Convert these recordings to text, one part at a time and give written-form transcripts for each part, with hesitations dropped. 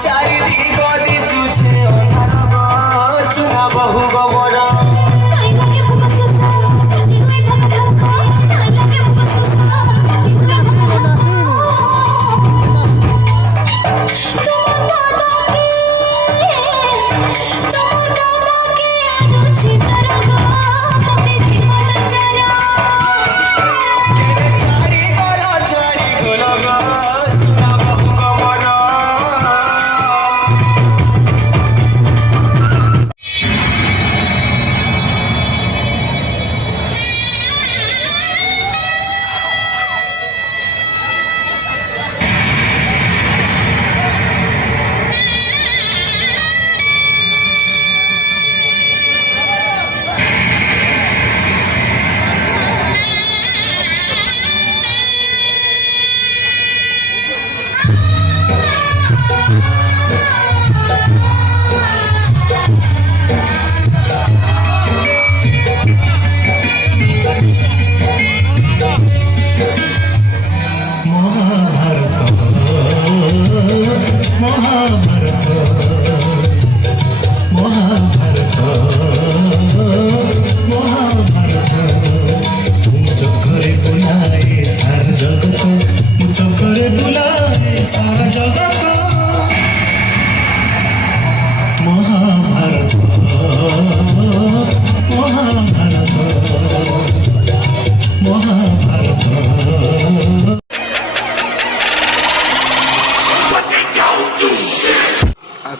चारि दिग दिशुछे अन्धार गो सुना बहु गोबर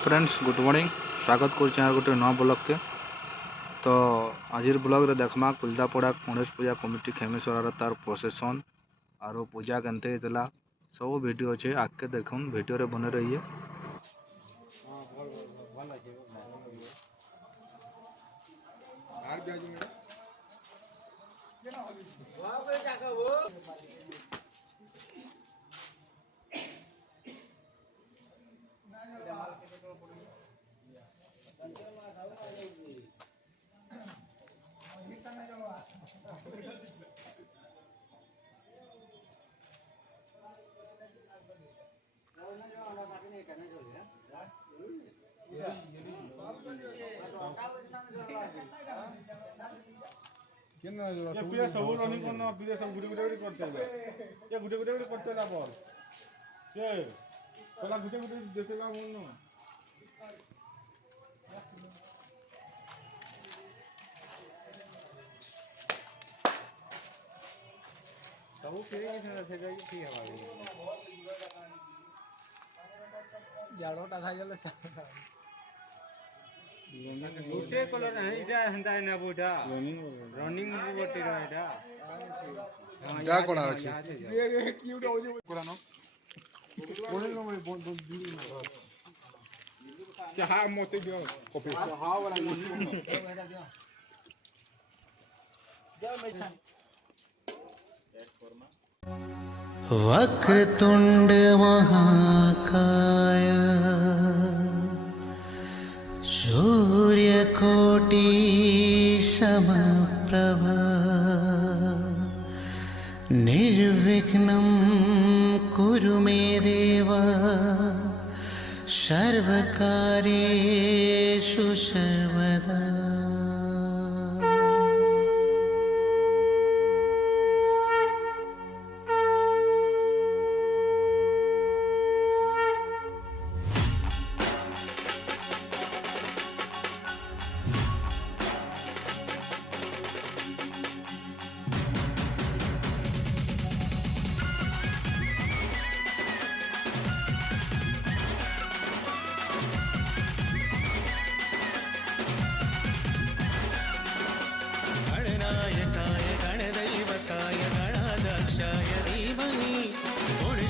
फ्रेंड्स गुड मॉर्निंग स्वागत कर गोटे नवा ब्लॉग के तो आज ब्लॉग रे देखमा कुलदापड़ा गणेश पूजा कमिटी खेमेश्वर तार प्रोसेसन आरो पूजा केनते हेतला सब वीडियो अच्छे आके देखुन वीडियो रे बने रहिए। ये सब रनिंग करना सब गुटे गुटे करते ये गुटे गुटे करते ला बॉल ये पहला गुटे गुटे देतेला मन न सब के से जाई ठीक है भाई जाड़ोटा खा गेले गुटे कलर है इटा हंता है ना बोटा रनिंग बोटी रा इटा जा कोडा अछि ये क्यूट हो जे कोडा न कोने न मैं बोल चाहा मोते दियो कॉफी हां वाला जा मैं वक्रतुंड महाकाय सूर्यकोटि समप्रभ निर्विघ्नं कुरु मे देव सर्वकार्येषु सर्वदा।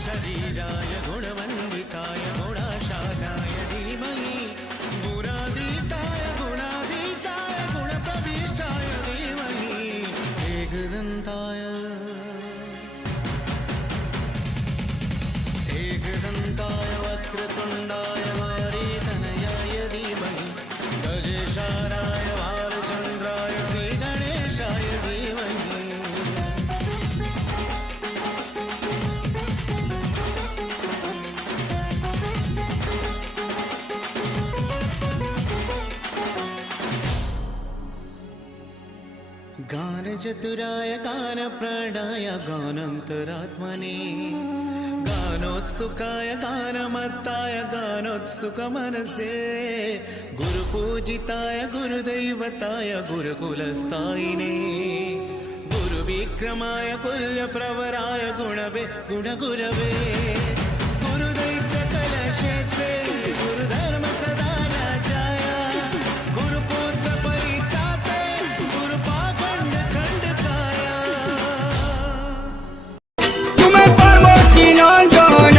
शरीराय गुणवन्दिताय गुणाशानाय धीमहि गुणातीताय गुणाधीशाय गुणप्रविष्टाय धीमहि एकदन्ताय वक्रतुण्डाय वारितनयाय धीमहि गजेशाराय भालचन्द्राय श्रीगणेशाय धीमहि। गानचतुराय गानप्राणाय गानान्तरात्मने गानोत्सुकाय गानमत्ताय गानोत्सुकमनसे गुरुपूजिताय गुरुदैवताय गुरुकुलस्थायिने गुरुविक्रमाय कुल्यप्रवराय गुणगुरवे गुरुदैत्यकलक्षेत्रे गुरुधर्म सदानाचाय गुरुपुत्र परित्राते गुरुपाखण्ड खण्डकाय तुम्हें पार्वती नंदन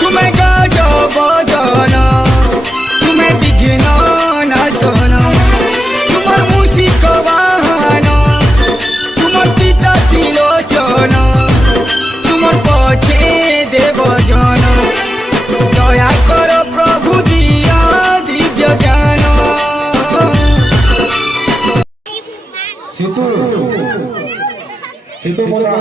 तुम्हें गजब बदन तुम्हें विघ्न नाशन तुमर मूषिक वाहन तुमर पिता त्रिलोचन तुमर पछे देवजन दया कर प्रभु दिया दिव्य ज्ञान सीतू बोला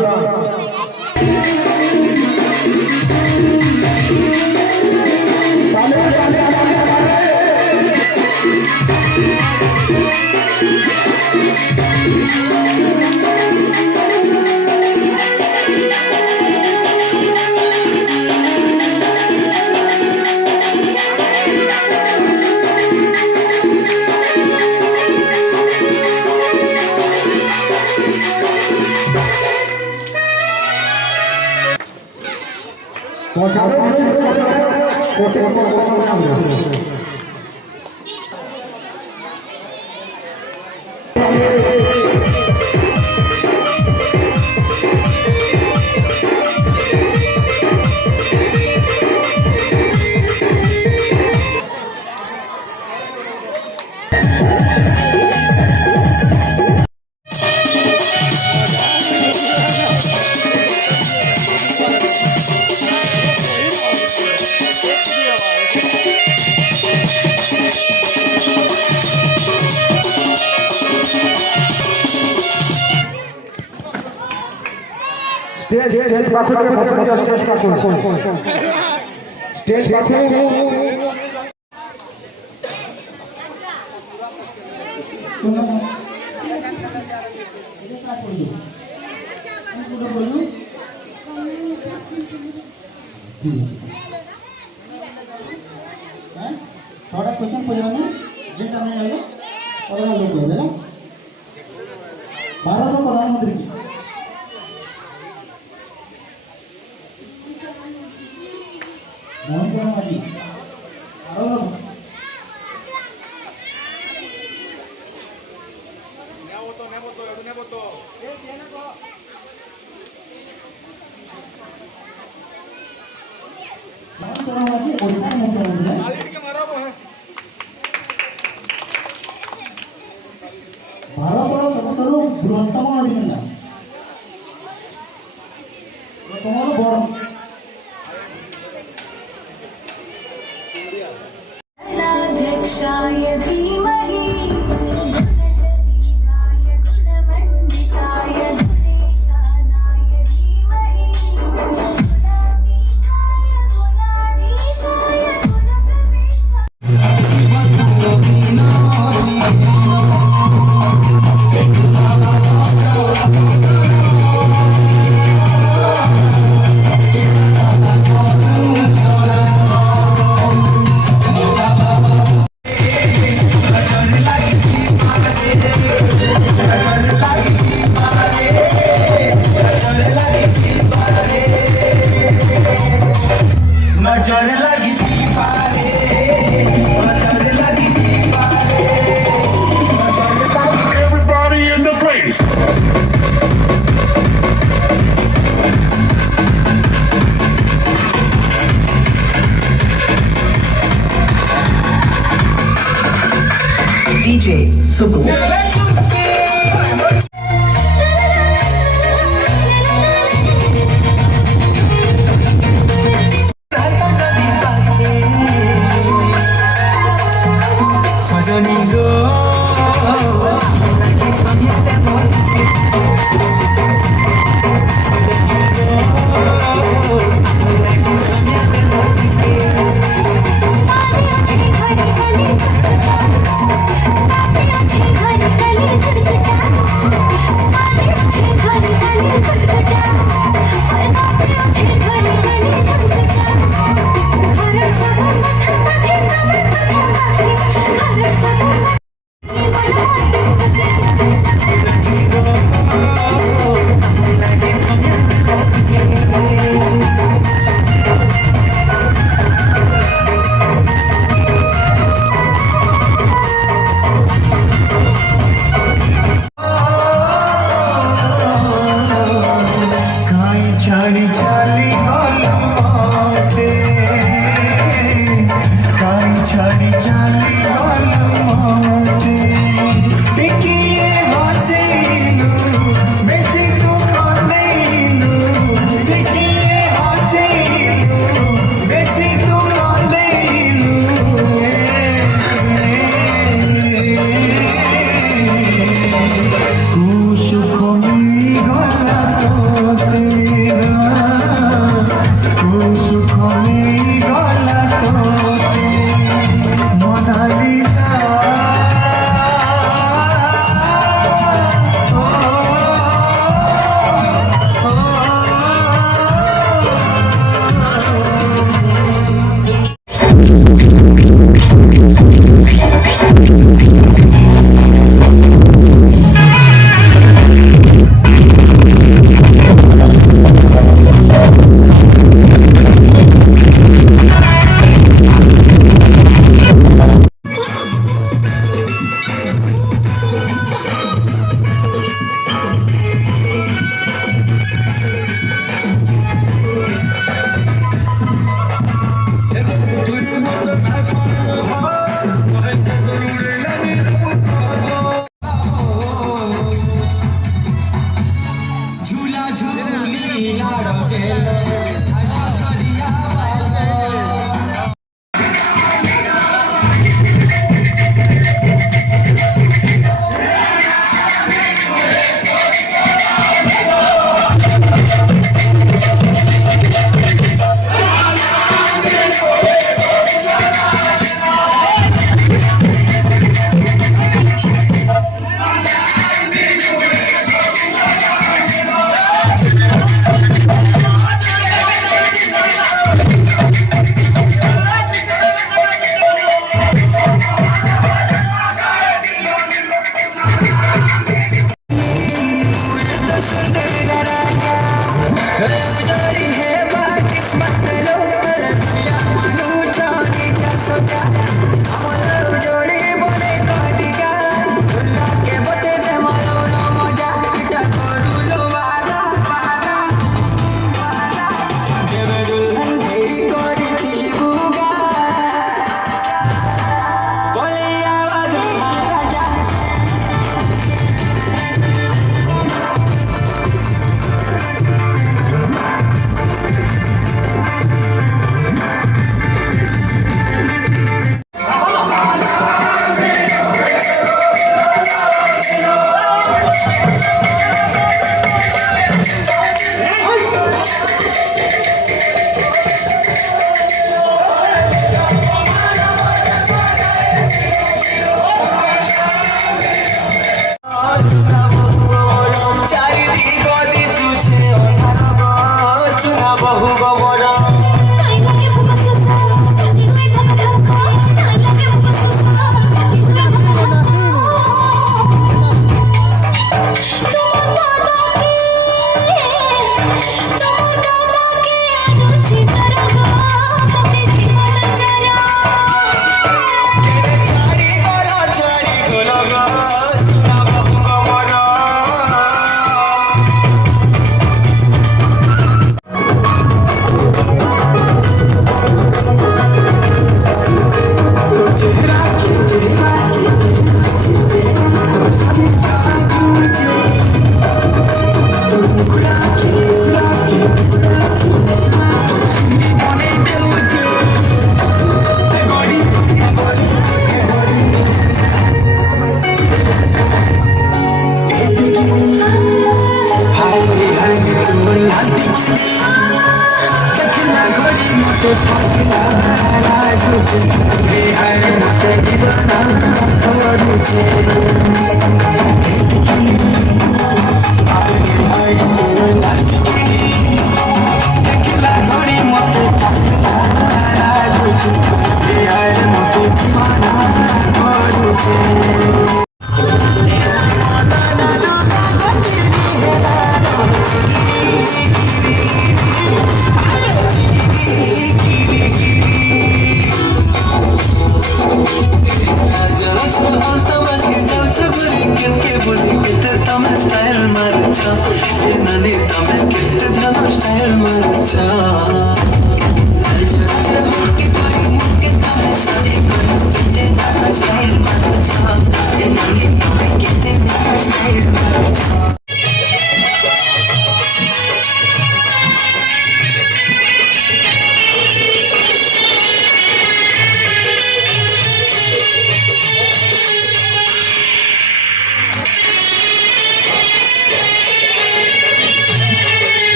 स्टेज पाखु स्टेज पाखु थोड़ा क्वेश्चन पचारानी जेटा नहीं आएगा और लोग बोलेगा भारत में प्रधानमंत्री की नरेंद्र मोदी और नरेंद्र मोदी ओडिशा मुख्यमंत्री है भारतर सबुठारु बृहत्तम नदी नाला बृहत्तम बड़ अध्यक्षाय धीमहि गुणशरीराय गुणमण्डिताय गुणेशानाय धीमहि गुणातीताय गुणाधीशाय नजर लगी दीवारे नजर लगी दीवारे Everybody in the place. DJ Subbu. सजनी गो घरी बोले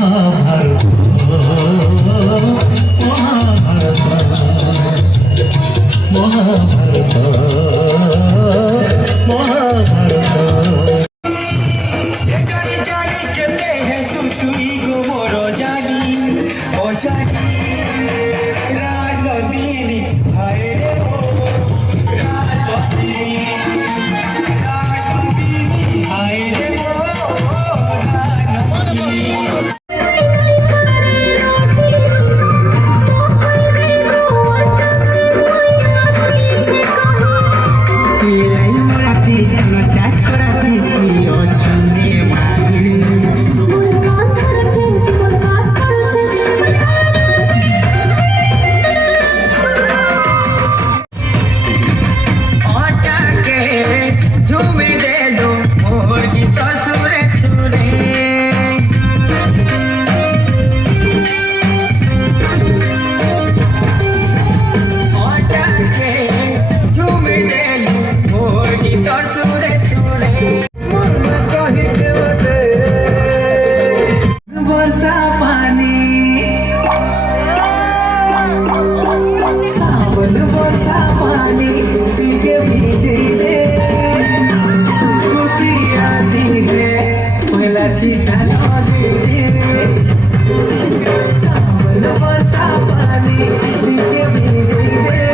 মহাভারত মহাভারত মহাভারত মহাভারত জানি জানি কেতে হেসু তুই গো মোর জানি ও জানি রাজবন্দিনী হায় রে ও রাজবন্দিনী রাজবন্দিনী হায় রে ও রাজবন্দিনী वर्षा पानी सावन वर्षा पानी पीके भीजे रे कुटिया दिले पहिला छिटा लगे रे सावन वर्षा पानी पीके भीजे रे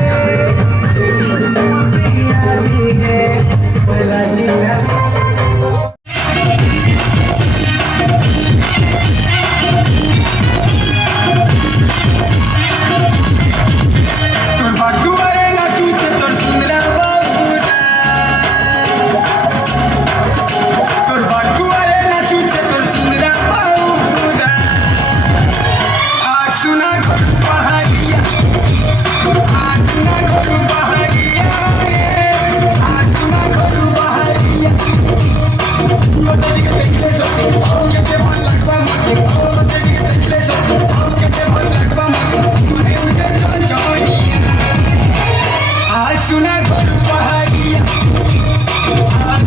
कुटिया दिले पहिला छिटा सुना घरू पहाड़िया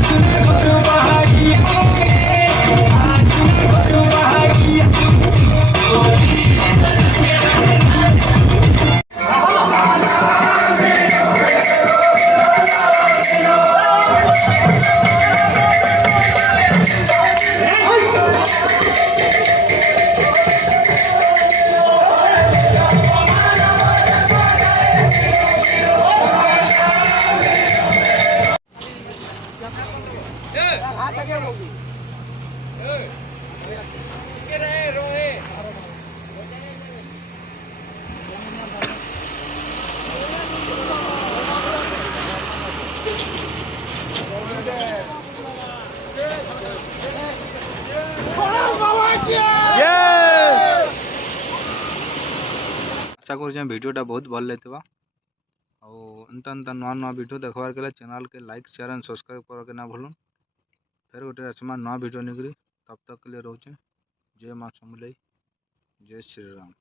सुना घरू पहाड़िया सुना घरू पहाड़िया आशा कर भिडियोटा बहुत भल लगे नुआ नुआ भिडियो देखवार के चैनल के लाइक शेयर एंड सब्सक्राइब करके ना भूलन फिर गोटे आसमा नुआ भिडियो निकरी तब तक के लिए रोचे जय माँ समलेई जय श्री राम।